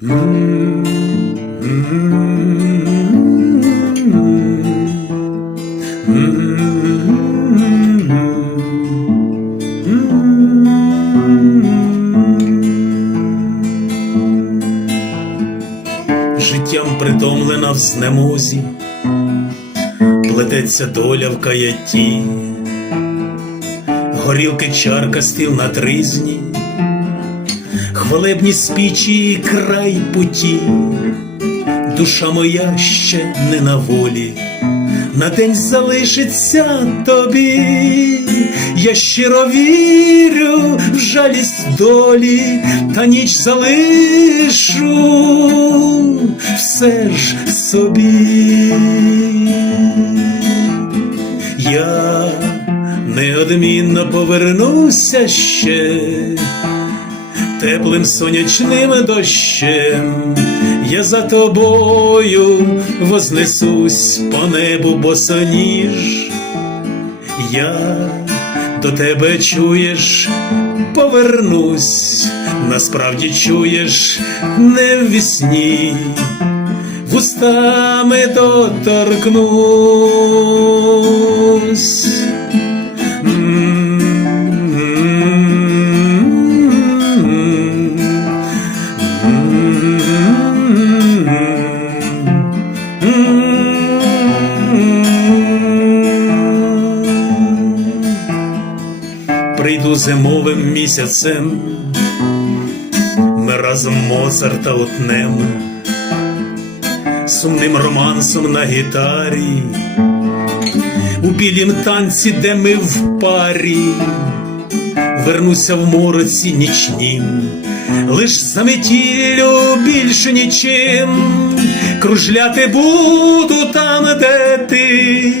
Життям притомлена в знемозі, плететься доля в каятті, горілки чарка стіл на тризні, хвалебні спічі край путі, душа моя ще не на волі, на день залишиться тобі, я щиро вірю в жалість долі, та ніч залишу все ж собі. Я неодмінно повернуся ще теплим сонячним дощем. Я за тобою вознесусь по небу босоніж. Я до тебе чуєш, повернусь, насправді чуєш не в вісні, вустами доторкнусь. Прийду зимовим місяцем, ми разом Моцарта утнем, сумним романсом на гітарі, у білім танці, де ми в парі, вернуся в мороці нічнім, лиш за метіллю більше нічим, кружляти буду там, де ти,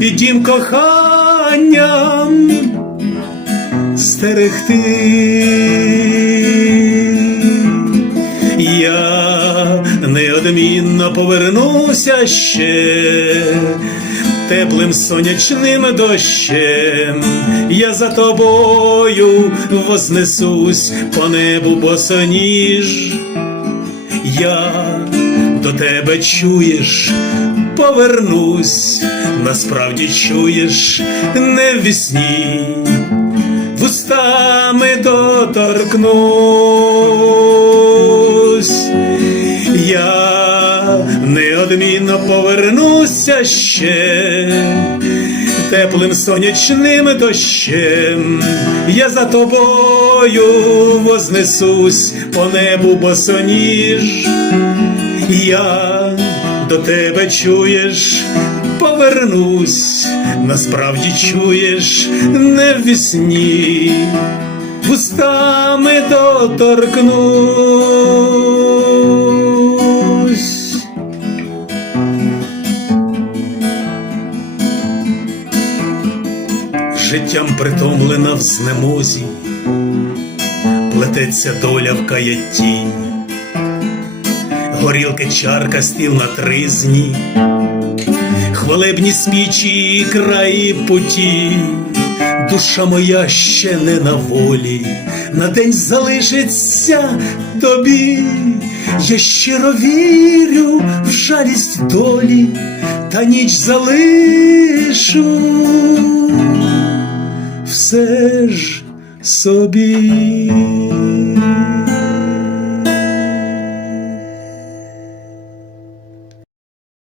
і дім коханням стерегти. Я неодмінно повернуся ще теплим сонячним дощем. Я за тобою вознесусь по небу босоніж. Я до тебе чуєш, повернусь, насправді чуєш не в вісні вустами доторкнусь, я неодмінно повернуся ще теплим сонячним дощем, я за тобою вознесусь по небу босоніж, я до тебе чуєш, повернусь, насправді чуєш не в вісні, вустами доторкнусь. Життям притомлена в знемозі, плететься доля в каятті, горілки чарка стіл на тризні, хвалебні спічі і краї путі, душа моя ще не на волі, на день залишиться тобі. Я щиро вірю в жалість долі, та ніч залишу все ж собі.